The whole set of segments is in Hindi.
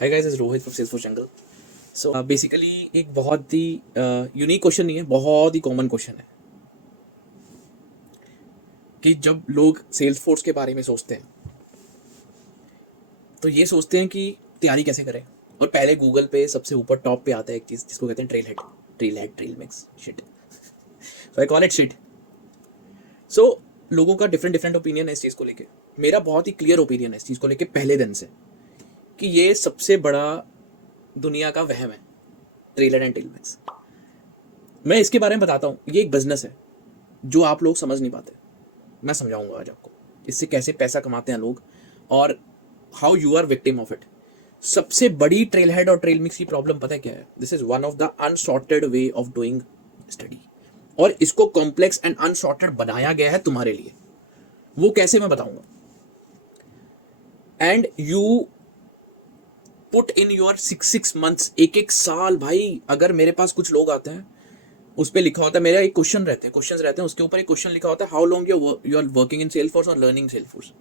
Hi guys, is Rohit from Salesforce jungle. So basically एक बहुत ही यूनिक क्वेश्चन नहीं है, बहुत ही कॉमन क्वेश्चन है कि जब लोग सेल्सफोर्स के बारे में सोचते हैं तो ये सोचते हैं कि तैयारी कैसे करें। और पहले गूगल पे सबसे ऊपर टॉप पे आता है एक चीज़ जिसको कहते हैं trail mix shit. So I call it shit. So लोगों का डिफरेंट डिफरेंट ओपिनियन है इस चीज़ को लेके। मेरा बहुत ही क्लियर ओपिनियन है इस चीज़ को लेके पहले दिन से कि ये सबसे बड़ा दुनिया का वहम है, ट्रेलर एंड टेल मिक्स। मैं इसके बारे में बताता हूँ। ये एक बिजनेस है जो आप लोग समझ नहीं पाते। मैं समझाऊंगा आज आपको इससे कैसे पैसा कमाते हैं लोग और how you are victim of it. सबसे बड़ी ट्रेल हेड और ट्रेल मिक्स की प्रॉब्लम पता है क्या है? This is one of the unsorted way of doing study, और इसको कॉम्प्लेक्स एंड अनसॉर्टेड बनाया गया है तुम्हारे लिए। वो कैसे मैं बताऊंगा। And you put in your 6 months, एक एक साल। भाई अगर मेरे पास कुछ लोग आते हैं, उस पर लिखा होता है, मेरा एक क्वेश्चन रहते हैं उसके ऊपर एक क्वेश्चन लिखा होता है, how long you are working in Salesforce और लर्निंग सेल्सफोर्स।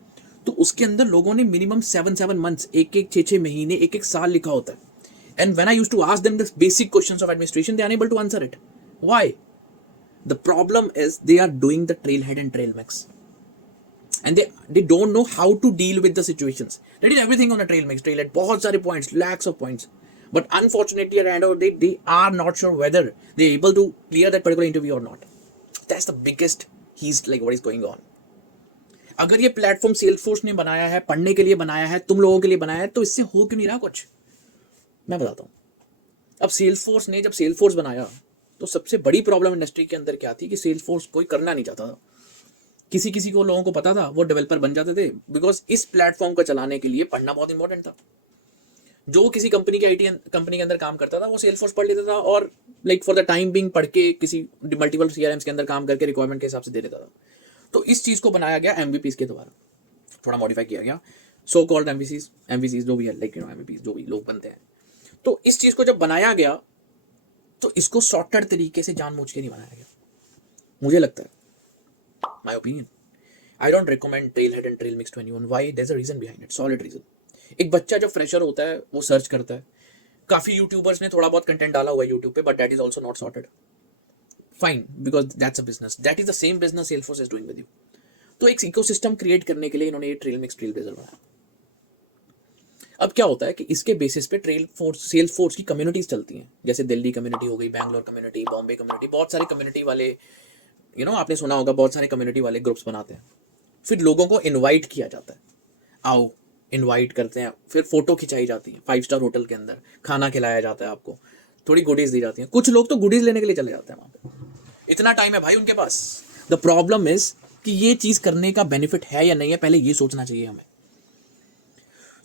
तो उसके अंदर लोगों ने मिनिमम 7 मंथ्स, एक एक 6 महीने, एक एक साल लिखा होता है। And when I used to ask them the basic questions of administration, they are unable to answer it. Why? The problem is they are doing the trail head and trail mix and they don't know how to deal with the situations. They did everything on a trail mix, trail head, बहुत सारे points, lakhs of points, but unfortunately at the end of the day they are not sure whether they are able to clear that particular interview or not. That's the biggest he's like what is going on. अगर ये प्लेटफॉर्म सेल्सफोर्स ने बनाया है, पढ़ने के लिए बनाया है, तुम लोगों के लिए बनाया है, तो इससे हो क्यों नहीं रहा कुछ? मैं बताता हूँ। अब सेल्सफोर्स ने जब सेल्सफोर्स बनाया तो सबसे बड़ी प्रॉब्लम इंडस्ट्री के अंदर क्या थी कि सेल्सफोर्स कोई करना नहीं चाहता था। किसी किसी को लोगों को पता था, वो डेवलपर बन जाते थे, बिकॉज इस प्लेटफॉर्म को चलाने के लिए पढ़ना बहुत इंपॉर्टेंट था। जो किसी कंपनी के आईटी कंपनी के अंदर काम करता था वो सेल्सफोर्स पढ़ लेता था और like for the time being पढ़ के किसी मल्टीपल सीआरएम्स के अंदर काम करके रिक्वायरमेंट के हिसाब से दे देता था। तो इस चीज़ को बनाया गया एमवीपीज के द्वारा, थोड़ा मॉडिफाई किया गया, सो कॉल्ड एमवीसीज जो भी है, लाइक एमवीपीज जो भी लोग बनते हैं। तो इस चीज़ को जब बनाया गया तो इसको शॉर्टकट तरीके से जानबूझ के नहीं बनाया गया, मुझे लगता है, my opinion. I don't recommend trailhead and trail mix to anyone. Why? There's a reason behind it, solid reason. एक बच्चा जब फ्रेशर होता है वो सर्च करता है। काफ़ी यूट्यूबर्स ने थोड़ा बहुत कंटेंट डाला हुआ है यूट्यूब पे, but that is also not sorted. Fine, because that's a business, that is the same business Salesforce is doing with you. तो एक इकोसिस्टम क्रिएट करने के लिए इन्होंने ये ट्रेल मिक्स ट्रेल ब्लेजर बनाया। अब क्या होता है कि इसके बेसिस पे सेल्स फोर्स की कम्युनिटीज चलती हैं, जैसे दिल्ली कम्युनिटी हो गई, बैंगलोर कम्युनिटी, बॉम्बे कम्युनिटी, बहुत सारे कम्युनिटी वाले, आपने सुना होगा, बहुत सारे कम्युनिटी वाले ग्रुप्स बनाते हैं। फिर लोगों को इनवाइट किया जाता है, आओ, इनवाइट करते हैं, फिर फोटो खिंचाई जाती है, 5 स्टार होटल के अंदर खाना खिलाया जाता है, आपको थोड़ी गुडीज दी जाती हैं। कुछ लोग तो गुडीज लेने के लिए चले जाते हैं वहाँ पे, इतना टाइम है भाई उनके पास। द प्रॉब्लम इज कि ये चीज़ करने का बेनिफिट है या नहीं है, पहले ये सोचना चाहिए हमें।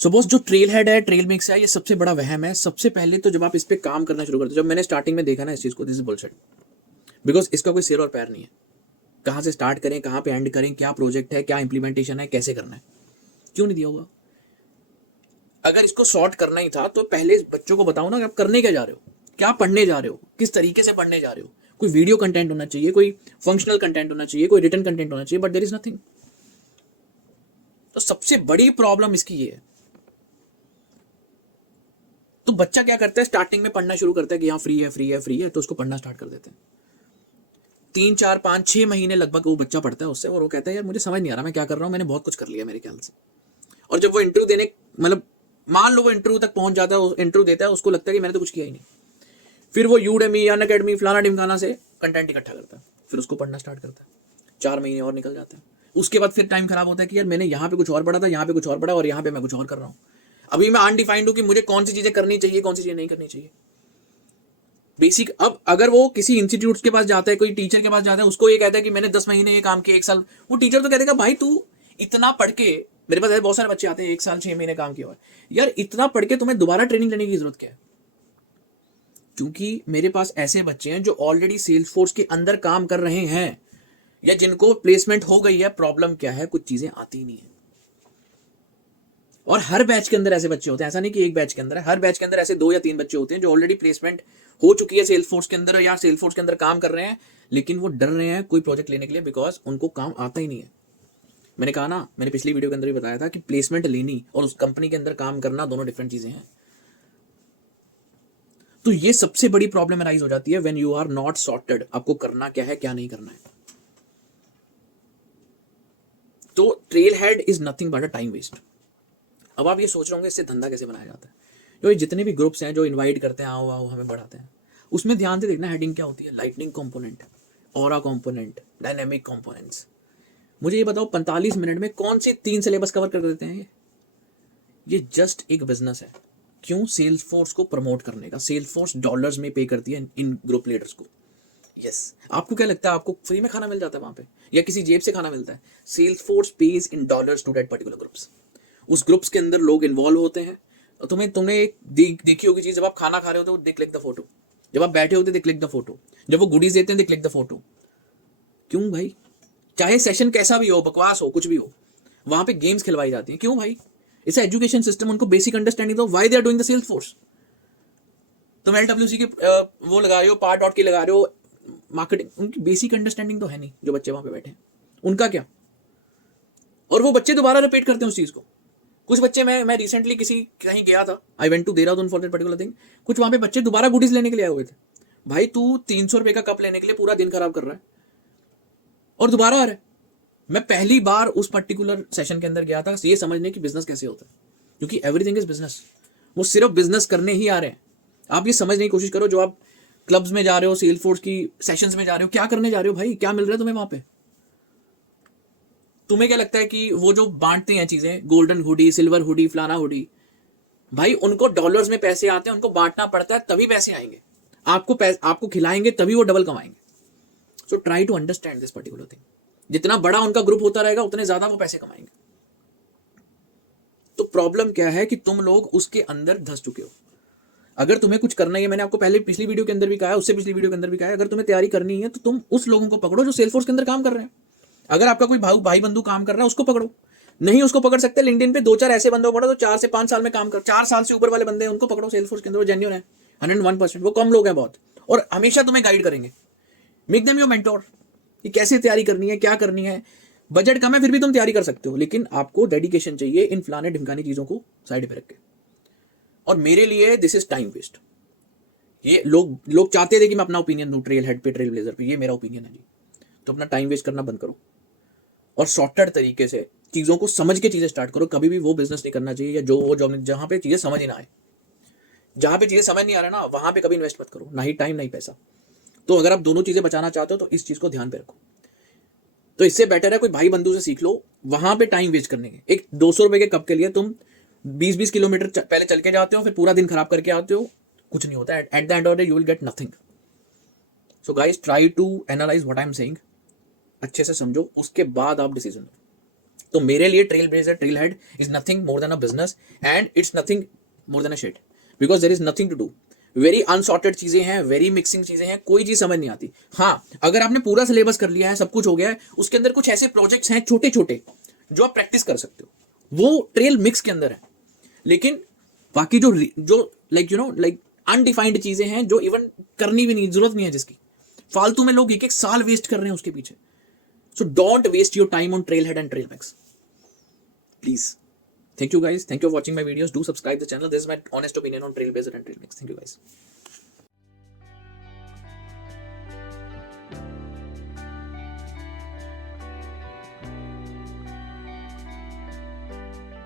सपोज जो ट्रेल हेड है, ट्रेल मिक्स है, ये सबसे बड़ा वहम है। सबसे पहले तो जब आप इस पर काम करना शुरू करते हो, जब मैंने स्टार्टिंग में देखा ना इस चीज़ को, दिस इज बुलशिट, बिकॉज इसका कोई सिर और पैर नहीं है। कहाँ से स्टार्ट करें, कहाँ पे एंड करें, क्या प्रोजेक्ट है, क्या इंप्लीमेंटेशन है, कैसे करना है, क्यों नहीं दिया होगा? अगर इसको शॉर्ट करना ही था तो पहले बच्चों को बताओ ना कि आप करने क्या जा रहे हो, क्या पढ़ने जा रहे हो, किस तरीके से पढ़ने जा रहे हो। कोई वीडियो कंटेंट होना चाहिए, कोई फंक्शनल कंटेंट होना चाहिए, कोई रिटन कंटेंट होना चाहिए, बट देयर इज नथिंग। तो सबसे बड़ी प्रॉब्लम इसकी ये है। तो बच्चा क्या करता है, स्टार्टिंग में पढ़ना शुरू करता है कि यहाँ फ्री है, फ्री है, फ्री है, तो उसको पढ़ना स्टार्ट कर देते हैं। 3 4 5 6 महीने लगभग वो बच्चा पढ़ता है उससे, और वो कहता है यार मुझे समझ नहीं आ रहा मैं क्या कर रहा हूँ, मैंने बहुत कुछ कर लिया मेरे ख्याल से। और जब वो इंटरव्यू देने, मतलब मान लो वो इंटरव्यू तक पहुंच जाता है, इंटरव्यू देता है, उसको लगता है कि मैंने तो कुछ किया ही नहीं। फिर वो यूडेमी, अनअकैडमी, फलाना ढिमकाना से कंटेंट इकट्ठा करता है, फिर उसको पढ़ना स्टार्ट करता है। 4 महीने और निकल जाते हैं। उसके बाद फिर टाइम खराब होता है कि यार मैंने यहाँ पे कुछ और पढ़ा था, यहाँ पे कुछ और पढ़ा, और यहाँ पे मैं कुछ और कर रहा हूँ। अभी मैं अनडिफाइंड हूँ कि मुझे कौन सी चीजें करनी चाहिए, कौन सी चीजें नहीं करनी चाहिए। बेसिक, अब अगर वो किसी इंस्टीट्यूट के पास जाता है, कोई टीचर के पास जाता है, उसको ये कहता है कि मैंने 10 महीने ये काम किया, 1 साल, वो टीचर तो कह देगा भाई तू इतना पढ़ के, मेरे पास बहुत सारे बच्चे आते हैं 1 साल 6 महीने काम किया हुआ है, यार इतना पढ़ के तुम्हें दोबारा ट्रेनिंग लेने की जरूरत क्या है? क्योंकि मेरे पास ऐसे बच्चे हैं जो ऑलरेडी सेल्स फोर्स के अंदर काम कर रहे हैं या जिनको प्लेसमेंट हो गई है। प्रॉब्लम क्या है, कुछ चीजें आती नहीं है। और हर बैच के अंदर ऐसे बच्चे होते हैं, ऐसा नहीं कि एक बैच के अंदर है, हर बैच के अंदर ऐसे 2 या 3 बच्चे होते हैं जो ऑलरेडी प्लेसमेंट हो चुकी है सेल्स फोर्स के अंदर, या सेल्स फोर्स के अंदर काम कर रहे हैं, लेकिन वो डर रहे हैं कोई प्रोजेक्ट लेने के लिए, बिकॉज उनको काम आता ही नहीं है। मैंने पिछली वीडियो के अंदर भी बताया था कि प्लेसमेंट लेनी और उस कंपनी के अंदर काम करना दोनों डिफरेंट चीजें हैं। तो ये सबसे बड़ी प्रॉब्लम अराइज हो जाती है when you are not sorted, आपको करना क्या है क्या नहीं करना है। तो trail head is nothing but a time waste. अब आप ये सोच रहे होंगे इससे धंधा कैसे बनाया जाता है। जो ये जितने भी ग्रुप्स हैं जो इनवाइट करते हैं, आओ आओ हमें बढ़ाते हैं, उसमें ध्यान से देखना हेडिंग क्या होती है। Lightning component, aura component, dynamic components. मुझे ये बताओ 45 मिनट में कौन से 3 सिलेबस कवर कर देते हैं ये जस्ट एक बिजनेस है। क्यों? सेल्स फोर्स को प्रमोट करने का। सेल्स फोर्स डॉलर्स में पे करती है इन ग्रुप लीडर्स को। यस आपको क्या लगता है आपको फ्री में खाना मिल जाता है वहां पे, या किसी जेब से खाना मिलता है? Salesforce pays in dollars to that particular groups. उस ग्रुप्स के अंदर लोग इन्वॉल्व होते हैं। और तुमने एक देखी होगी चीज, जब आप खाना खा रहे होते हो दे क्लिक द फोटो, जब आप बैठे होते दे क्लिक द फोटो, जब वो गुडीज देते हैं दे क्लिक द फोटो। क्यों भाई? चाहे सेशन कैसा भी हो, बकवास हो, कुछ भी हो, वहां पे गेम्स खिलवाई जाती है। क्यों भाई? इट्स एजुकेशन सिस्टम, उनको बेसिक अंडरस्टैंडिंग दो why they are doing the Salesforce. तुम LWC के वो लगा रहे हो, पार्ट डॉट के लगा रहे हो, मार्केटिंग, उनकी बेसिक अंडरस्टैंडिंग तो है नहीं। जो बच्चे वहां पे बैठे हैं उनका क्या? और वो बच्चे दोबारा रिपीट करते हैं उस चीज को। कुछ बच्चे, मैं रिसेंटली किसी कहीं गया था, I went to Dehradun for that particular thing. कुछ वहां पे बच्चे दोबारा गुडीज लेने के लिए आए हुए थे। भाई तू 300 रुपए का कप लेने के लिए पूरा दिन खराब कर रहा है और दोबारा आ रहा है। मैं पहली बार उस पर्टिकुलर सेशन के अंदर गया था ये समझने की बिजनेस कैसे होता है, क्योंकि एवरीथिंग इज बिजनेस। वो सिर्फ बिजनेस करने ही आ रहे हैं। आप ये समझने की कोशिश करो, जो आप क्लब्स में जा रहे हो, सेल्स फोर्स की सेशंस में जा रहे हो, क्या करने जा रहे हो भाई? क्या मिल रहा है तुम्हें वहां पे? तुम्हें क्या लगता है कि वो जो बांटते हैं चीजें, गोल्डन हुडी, सिल्वर हुडी, फलाना हुडी, भाई उनको डॉलर्स में पैसे आते हैं, उनको बांटना पड़ता है तभी पैसे आएंगे। आपको खिलाएंगे तभी वो डबल कमाएंगे। So try to understand this particular thing. जितना बड़ा उनका ग्रुप होता रहेगा उतने ज्यादा वो पैसे कमाएंगे। तो प्रॉब्लम क्या है कि तुम लोग उसके अंदर धस चुके हो। अगर तुम्हें कुछ करना है, मैंने आपको पहले पिछली वीडियो के अंदर भी कहा है, उससे पिछली वीडियो के अंदर भी कहा है, अगर तुम्हें तैयारी करनी है तो तुम उस लोगों को पकड़ो जो सेल्स फोर्स के अंदर काम कर रहे हैं। अगर आपका कोई भाई बंधु काम कर रहा है उसको पकड़ो। नहीं उसको पकड़ सकते, लिंक्डइन पे 2-4 ऐसे बंदों को पकड़ो तो 4 से 5 साल में काम कर, 4 साल से ऊपर वाले बंदे हैं उनको पकड़ो सेल्स फोर्स के अंदर, वो जेन्युइन है 101%। वो कम लोग हैं बहुत, और हमेशा तुम्हें गाइड करेंगे। मेक देम योर मेंटोर कि कैसे तैयारी करनी है, क्या करनी है। बजट कम है फिर भी तुम तैयारी कर सकते हो, लेकिन आपको डेडिकेशन चाहिए इन फलाने ढिमकाने चीजों को साइड पे रख के। और मेरे लिए दिस इज टाइम वेस्ट। ये लोग चाहते थे कि मैं अपना ओपिनियन दूं ट्रेल हेड पे, ट्रेल ब्लेजर पे, ये मेरा ओपिनियन है जी। तो अपना टाइम वेस्ट करना बंद करो और शॉर्टकट तरीके से चीजों को समझ के चीजें स्टार्ट करो। कभी भी वो बिजनेस नहीं करना चाहिए या जो वो जॉब जहां पे चीजें समझ ही ना आए। जहां पे चीजें समझ नहीं आ रहा ना, वहां पे कभी इन्वेस्ट मत करो, ना ही टाइम ना ही पैसा। तो अगर आप दोनों चीजें बचाना चाहते हो तो इस चीज को ध्यान पे रखो। तो इससे बेटर है कोई भाई बंधु से सीख लो। वहां पे टाइम वेस्ट करने के, एक 200 रुपए के कप के लिए तुम 20-20 किलोमीटर पहले चल के जाते हो, फिर पूरा दिन खराब करके आते हो, कुछ नहीं होता। At the end of the day you will get nothing. So guys try to analyse what I am saying, अच्छे से समझो, उसके बाद आप डिसीजन लो। तो मेरे लिए trail blazer, trail head is nothing more than a business and it's nothing more than a shit, because there is nothing to do. Very unsorted चीजें हैं, वेरी मिक्सिंग चीजें हैं, कोई चीज समझ नहीं आती। हाँ अगर आपने पूरा सिलेबस कर लिया है, सब कुछ हो गया है, उसके अंदर कुछ ऐसे प्रोजेक्ट्स हैं छोटे छोटे जो आप प्रैक्टिस कर सकते हो, वो ट्रेल मिक्स के अंदर है। लेकिन बाकी जो लाइक अनडिफाइंड चीजें हैं जो इवन करनी भी नहीं, जरूरत नहीं है जिसकी, फालतू में लोग 1-1 साल वेस्ट कर रहे हैं उसके पीछे। So don't waste your time on Trailhead and Trailmix. Please. Thank you guys. Thank you for watching my videos. Do subscribe the channel. This is my honest opinion on Trailblazer and Trailmix. Thank you guys.